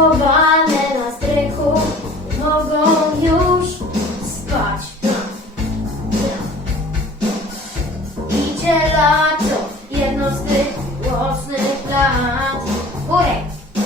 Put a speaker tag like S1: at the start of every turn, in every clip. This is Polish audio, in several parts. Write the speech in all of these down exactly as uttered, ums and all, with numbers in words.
S1: schowane na strychu, mogą już spać. Idzie lato, jedno z tych miłosnych lat. Górek!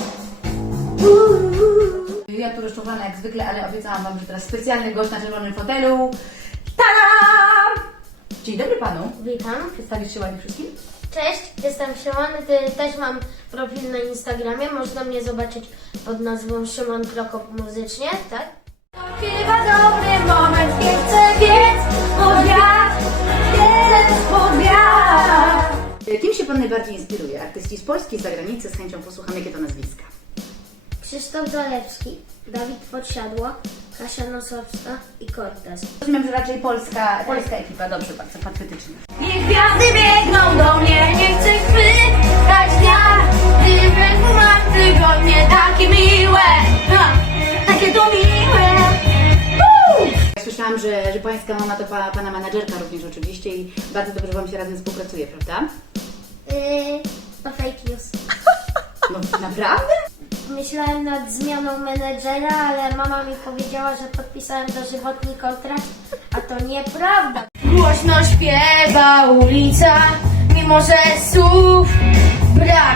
S2: Ja tu rozczołowana jak zwykle, ale obiecałam Wam, że teraz specjalny gość na czerwonym fotelu. Tadam! Dzień dobry Panu.
S1: Witam.
S2: Przedstawisz się ładnie wszystkim?
S1: Cześć, jestem Szymon, Ty, też mam profil na Instagramie, można mnie zobaczyć pod nazwą Szymon Prokop muzycznie, tak? To chyba dobry moment, nie chcę biec pod wiatr, biec pod wiatr.
S2: Kim się Pan najbardziej inspiruje? Artyści z Polski, z zagranicy? Z chęcią posłucham, jakie to nazwiska.
S1: Krzysztof Zalewski, Dawid Podsiadło, Kasia Nosowska i Cortez.
S2: Rozumiem, że raczej polska, polska ekipa. Dobrze, bardzo patriotycznie.
S1: Niech gwiazdy biegną do mnie, nie chcę chwytać dnia, gdy w ręku mam tygodnie takie miłe, ha, takie to miłe. Woo!
S2: Słyszałam, że, że Pańska mama to pa, Pana menadżerka również oczywiście i bardzo dobrze Wam się razem współpracuje, prawda?
S1: Yy, to fake news.
S2: No naprawdę?
S1: Myślałem nad zmianą menedżera, ale mama mi powiedziała, że podpisałem dożywotni kontrakt, a to nieprawda. Głośno śpiewa ulica, mimo że słów brak.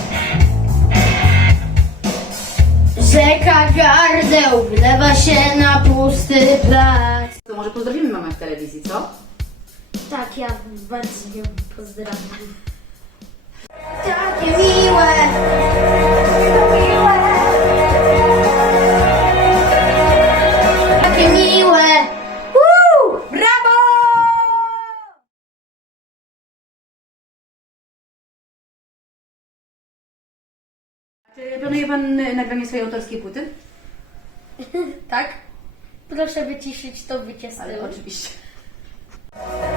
S1: Rzeka gardeł wlewa się na pusty plac.
S2: To może pozdrowimy mamę w telewizji, co?
S1: Tak, ja bardzo ją pozdrawiam. Takie miłe, takie miłe. Woo!
S2: Brawo! Czy planuje Pan y, nagranie swojej autorskiej płyty?
S1: Tak? Proszę wyciszyć to wycie z
S2: Ale
S1: tyłu.
S2: oczywiście.